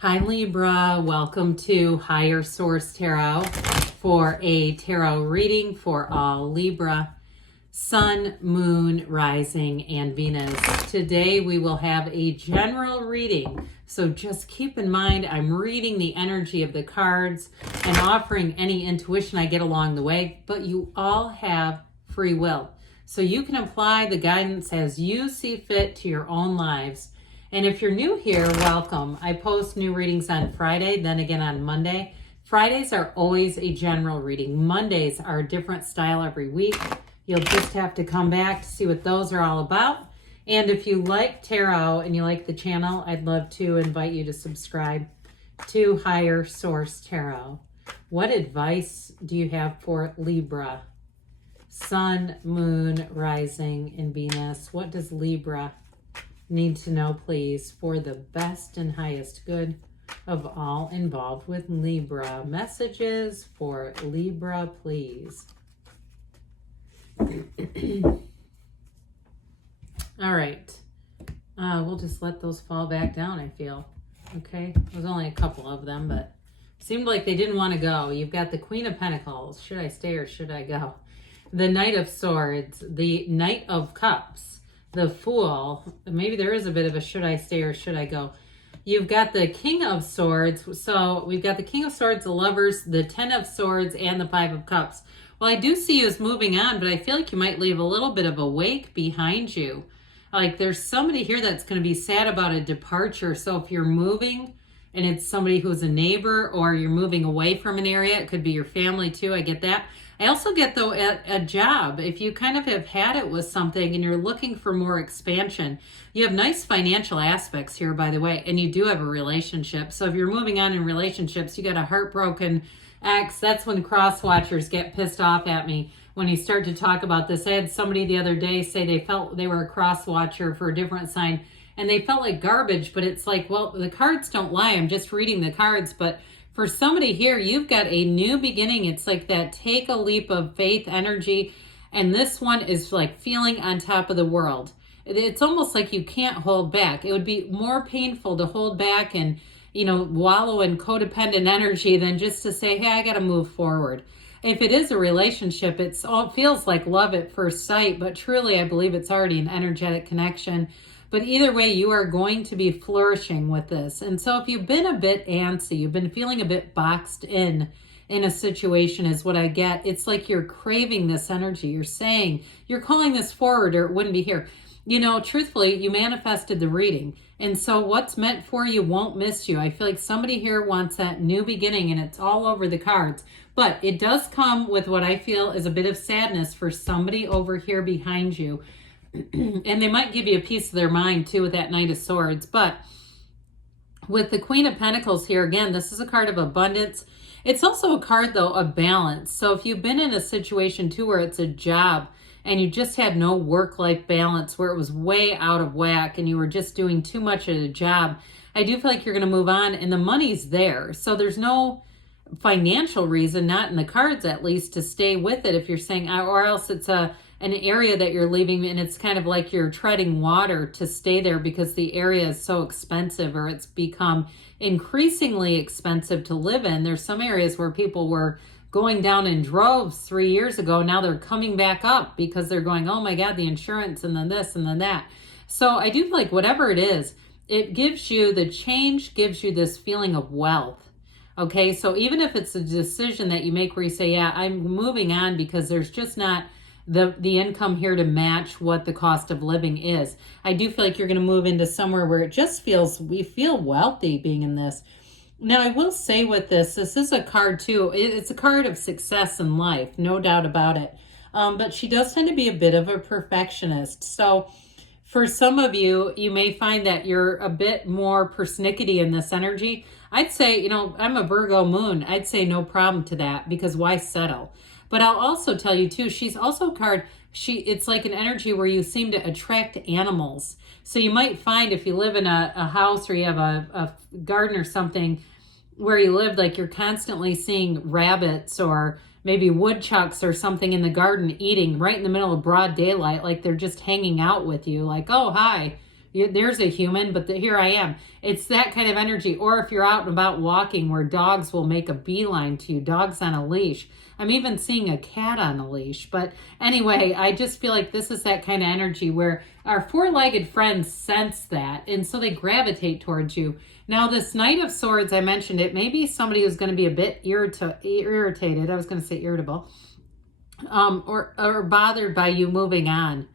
Hi Libra, welcome to Higher Source Tarot for a tarot reading for all Libra, Sun, Moon, Rising, and Venus. Today we will have a general reading, so just keep in mind I'm reading the energy of the cards and offering any intuition I get along the way, but you all have free will. So you can apply the guidance as you see fit to your own lives. And if you're new here, welcome. I post new readings on Friday, then again on Monday. Fridays are always a general reading. Mondays are a different style every week. You'll just have to come back to see what those are all about. And if you like tarot and you like the channel, I'd love to invite you to subscribe to Higher Source Tarot. What advice do you have for Libra? Sun, Moon, Rising, and Venus. What does Libra need to know, please, for the best and highest good of all involved with Libra? Messages for Libra, please. All right. We'll just let those fall back down, I feel. Okay. There's only a couple of them, but seemed like they didn't want to go. You've got the Queen of Pentacles. Should I stay or should I go? The Knight of Swords. The Knight of Cups. The Fool. Maybe there is a bit of a should I stay or should I go. You've got the King of Swords. So we've got the King of Swords, the Lovers, the Ten of Swords, and the Five of Cups. Well, I do see you as moving on, but I feel like you might leave a little bit of a wake behind you. Like there's somebody here that's going to be sad about a departure. So if you're moving and it's somebody who's a neighbor or you're moving away from an area, it could be your family too. I get that. I also get, though, a job. If you kind of have had it with something and you're looking for more expansion, you have nice financial aspects here, by the way, and you do have a relationship. So if you're moving on in relationships, you got a heartbroken ex. That's when cross-watchers get pissed off at me when you start to talk about this. I had somebody the other day say they felt they were a cross-watcher for a different sign, and they felt like garbage, but it's like, well, the cards don't lie. I'm just reading the cards, but for somebody here, you've got a new beginning. It's like that take a leap of faith energy. And this one is like feeling on top of the world. It's almost like you can't hold back. It would be more painful to hold back and, wallow in codependent energy than just to say, hey, I got to move forward. If it is a relationship, it feels like love at first sight, but truly I believe it's already an energetic connection. But either way, you are going to be flourishing with this. And so if you've been a bit antsy, you've been feeling a bit boxed in a situation is what I get. It's like you're craving this energy. You're saying, you're calling this forward or it wouldn't be here. Truthfully, you manifested the reading. And so what's meant for you won't miss you. I feel like somebody here wants that new beginning and it's all over the cards. But it does come with what I feel is a bit of sadness for somebody over here behind you. And they might give you a piece of their mind too with that Knight of Swords. But with the Queen of Pentacles here, again, this is a card of abundance. It's also a card, though, of balance. So if you've been in a situation too where it's a job and you just had no work-life balance, where it was way out of whack and you were just doing too much at a job, I do feel like you're going to move on and the money's there. So there's no financial reason, not in the cards at least, to stay with it if you're saying, or else it's an area that you're leaving and it's kind of like you're treading water to stay there because the area is so expensive or it's become increasingly expensive to live in. There's some areas where people were going down in droves 3 years ago. Now they're coming back up because they're going, oh my God, the insurance and then this and then that. So I do feel like whatever it is, it gives you, the change gives you this feeling of wealth. Okay, so even if it's a decision that you make where you say, yeah, I'm moving on because there's just not the income here to match what the cost of living is. I do feel like you're going to move into somewhere where it just feels, we feel wealthy being in this. Now, I will say with this is a card too. It's a card of success in life, no doubt about it. But she does tend to be a bit of a perfectionist. So for some of you, you may find that you're a bit more persnickety in this energy. I'd say, I'm a Virgo moon. I'd say no problem to that because why settle? But I'll also tell you too, she's also a card, it's like an energy where you seem to attract animals. So you might find if you live in a house or you have a garden or something where you live, like you're constantly seeing rabbits or maybe woodchucks or something in the garden eating right in the middle of broad daylight, like they're just hanging out with you, like, oh, hi, there's a human, but here I am. It's that kind of energy. Or if you're out and about walking where dogs will make a beeline to you, dogs on a leash. I'm even seeing a cat on a leash. But anyway, I just feel like this is that kind of energy where our four-legged friends sense that, and so they gravitate towards you. Now, this Knight of Swords, I mentioned it, may be somebody who's going to be a bit irritated. I was going to say irritable. Or bothered by you moving on.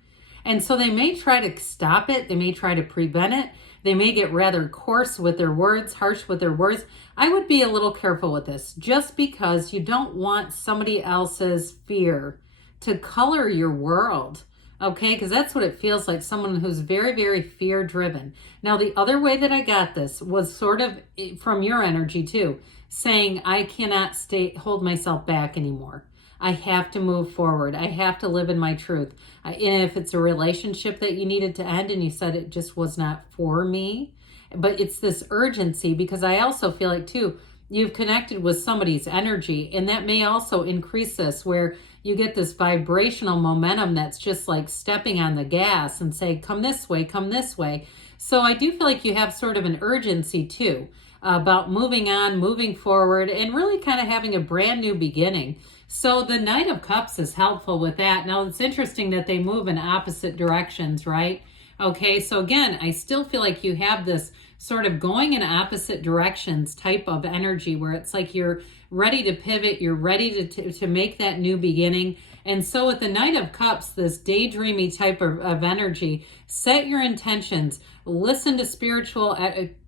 And so they may try to stop it. They may try to prevent it. They may get rather coarse with their words, harsh with their words. I would be a little careful with this, just because you don't want somebody else's fear to color your world. Okay, because that's what it feels like, someone who's very, very fear-driven. Now, the other way that I got this was sort of from your energy too, saying I cannot hold myself back anymore. I have to move forward. I have to live in my truth. And if it's a relationship that you needed to end and you said it just was not for me, but it's this urgency, because I also feel like too, you've connected with somebody's energy, and that may also increase this, where you get this vibrational momentum that's just like stepping on the gas and say, come this way, come this way. So I do feel like you have sort of an urgency too about moving on, moving forward, and really kind of having a brand new beginning. So the Knight of Cups is helpful with that. Now, it's interesting that they move in opposite directions, right? Okay, so again, I still feel like you have this sort of going in opposite directions type of energy, where it's like you're ready to pivot, you're ready to make that new beginning. And so with the Knight of Cups, this daydreamy type of energy, set your intentions, listen to spiritual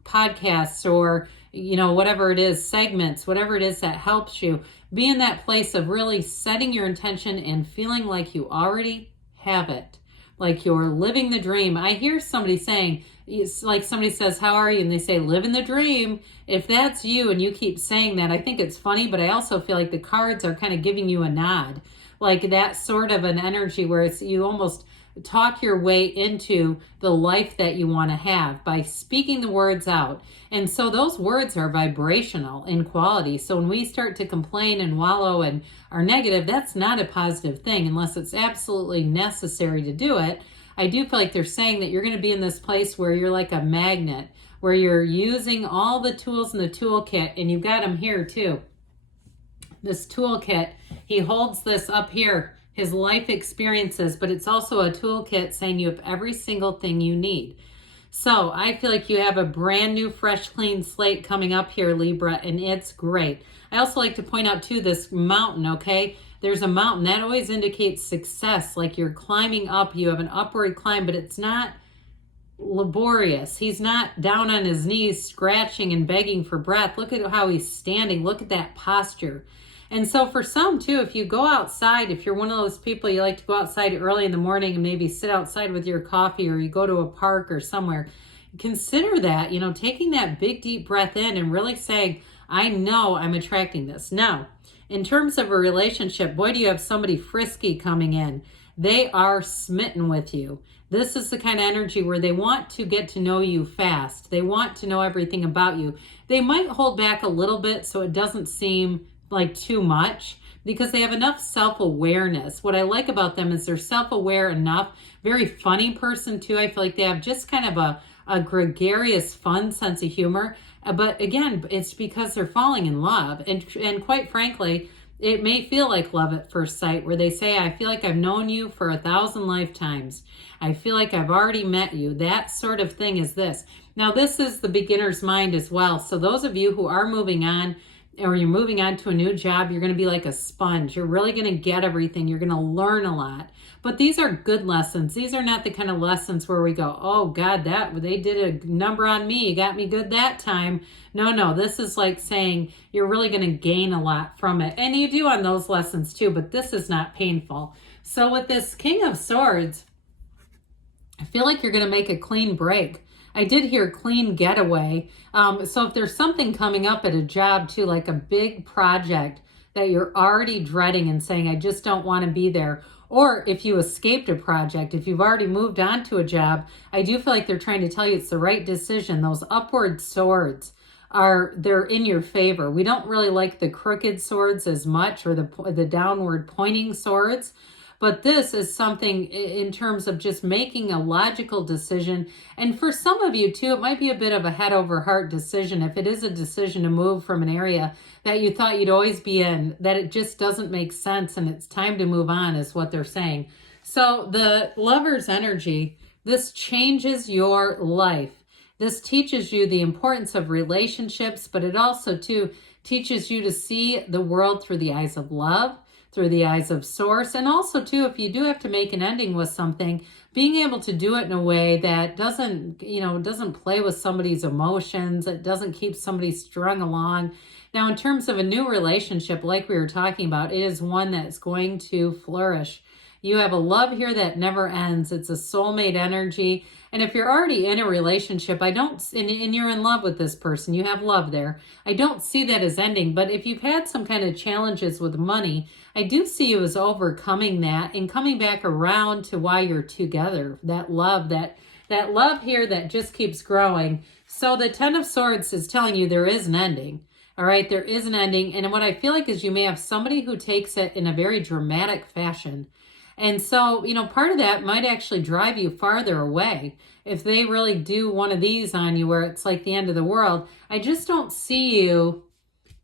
podcasts, or whatever it is, segments, whatever it is that helps you. Be in that place of really setting your intention and feeling like you already have it, like you're living the dream. I hear somebody saying, it's like somebody says, how are you? And they say, living the dream. If that's you and you keep saying that, I think it's funny, but I also feel like the cards are kind of giving you a nod, like that sort of an energy where it's you almost talk your way into the life that you want to have by speaking the words out. And so those words are vibrational in quality. So when we start to complain and wallow and are negative, that's not a positive thing unless it's absolutely necessary to do it. I do feel like they're saying that you're going to be in this place where you're like a magnet, where you're using all the tools in the toolkit, and you've got them here too. This toolkit, he holds this up here, his life experiences, but it's also a toolkit saying you have every single thing you need. So I feel like you have a brand new, fresh, clean slate coming up here, Libra, and it's great. I also like to point out too, this mountain, okay? There's a mountain that always indicates success, like you're climbing up, you have an upward climb, but it's not laborious. He's not down on his knees scratching and begging for breath. Look at how he's standing. Look at that posture. And so for some too, if you go outside, if you're one of those people, you like to go outside early in the morning and maybe sit outside with your coffee, or you go to a park or somewhere, consider that, taking that big deep breath in and really saying, I know I'm attracting this. Now, in terms of a relationship, boy, do you have somebody frisky coming in. They are smitten with you. This is the kind of energy where they want to get to know you fast. They want to know everything about you. They might hold back a little bit so it doesn't seem like too much, because they have enough self-awareness. What I like about them is they're self-aware enough. Very funny person too. I feel like they have just kind of a gregarious, fun sense of humor. But again, it's because they're falling in love. And quite frankly, it may feel like love at first sight, where they say, I feel like I've known you for 1,000 lifetimes. I feel like I've already met you. That sort of thing is this. Now, this is the beginner's mind as well. So those of you who are moving on, or you're moving on to a new job, you're going to be like a sponge. You're really going to get everything. You're going to learn a lot. But these are good lessons. These are not the kind of lessons where we go, oh God, they did a number on me. You got me good that time. No, this is like saying you're really going to gain a lot from it. And you do on those lessons too, but this is not painful. So with this King of Swords, I feel like you're going to make a clean break. I did hear clean getaway. So if there's something coming up at a job too, like a big project that you're already dreading and saying, I just don't want to be there. Or if you escaped a project, if you've already moved on to a job, I do feel like they're trying to tell you it's the right decision. Those upward swords they're in your favor. We don't really like the crooked swords as much, or the downward pointing swords. But this is something in terms of just making a logical decision. And for some of you too, it might be a bit of a head over heart decision. If it is a decision to move from an area that you thought you'd always be in, that it just doesn't make sense and it's time to move on is what they're saying. So the Lover's energy, this changes your life. This teaches you the importance of relationships, but it also too teaches you to see the world through the eyes of love, through the eyes of source. And also too, if you do have to make an ending with something, being able to do it in a way that doesn't play with somebody's emotions, it doesn't keep somebody strung along. Now, in terms of a new relationship, like we were talking about, it is one that's going to flourish. You have a love here that never ends. It's a soulmate energy. And if you're already in a relationship, and you're in love with this person, you have love there, I don't see that as ending. But if you've had some kind of challenges with money, I do see you as overcoming that and coming back around to why you're together. That love here that just keeps growing. So the Ten of Swords is telling you there is an ending. All right, there is an ending. And what I feel like is you may have somebody who takes it in a very dramatic fashion. And so, part of that might actually drive you farther away. If they really do one of these on you where it's like the end of the world, I just don't see you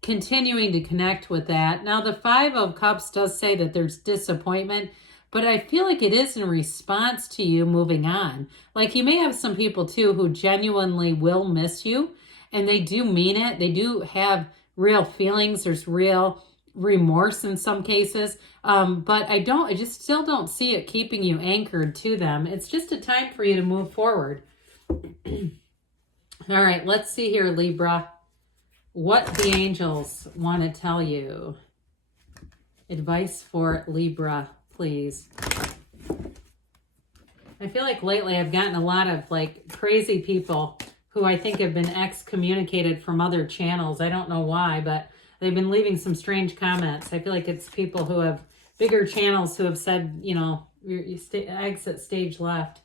continuing to connect with that. Now, the Five of Cups does say that there's disappointment, but I feel like it is in response to you moving on. Like you may have some people too who genuinely will miss you, and they do mean it. They do have real feelings. There's real remorse in some cases, but I just still don't see it keeping you anchored to them. It's just a time for you to move forward. All right, let's see here, Libra, what the angels want to tell you. Advice for Libra, please. I feel like lately I've gotten a lot of like crazy people who I think have been excommunicated from other channels. I don't know why, but they've been leaving some strange comments. I feel like it's people who have bigger channels who have said, exit stage left.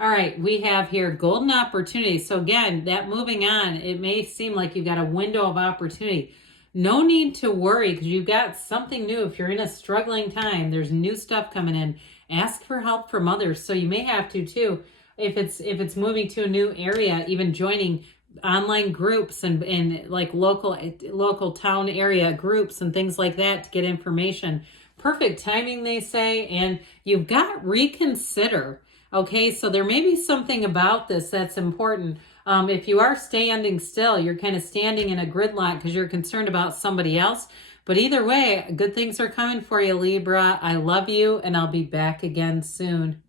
All right, we have here golden opportunity. So again, that moving on, it may seem like you've got a window of opportunity. No need to worry because you've got something new. If you're in a struggling time, there's new stuff coming in. Ask for help from others. So you may have to too. If it's moving to a new area, even joining online groups and like local town area groups and things like that to get information. Perfect timing, they say, and you've got reconsider. Okay, so there may be something about this that's important. If you are standing still, you're kind of standing in a gridlock because you're concerned about somebody else. But either way, good things are coming for you, Libra. I love you, and I'll be back again soon.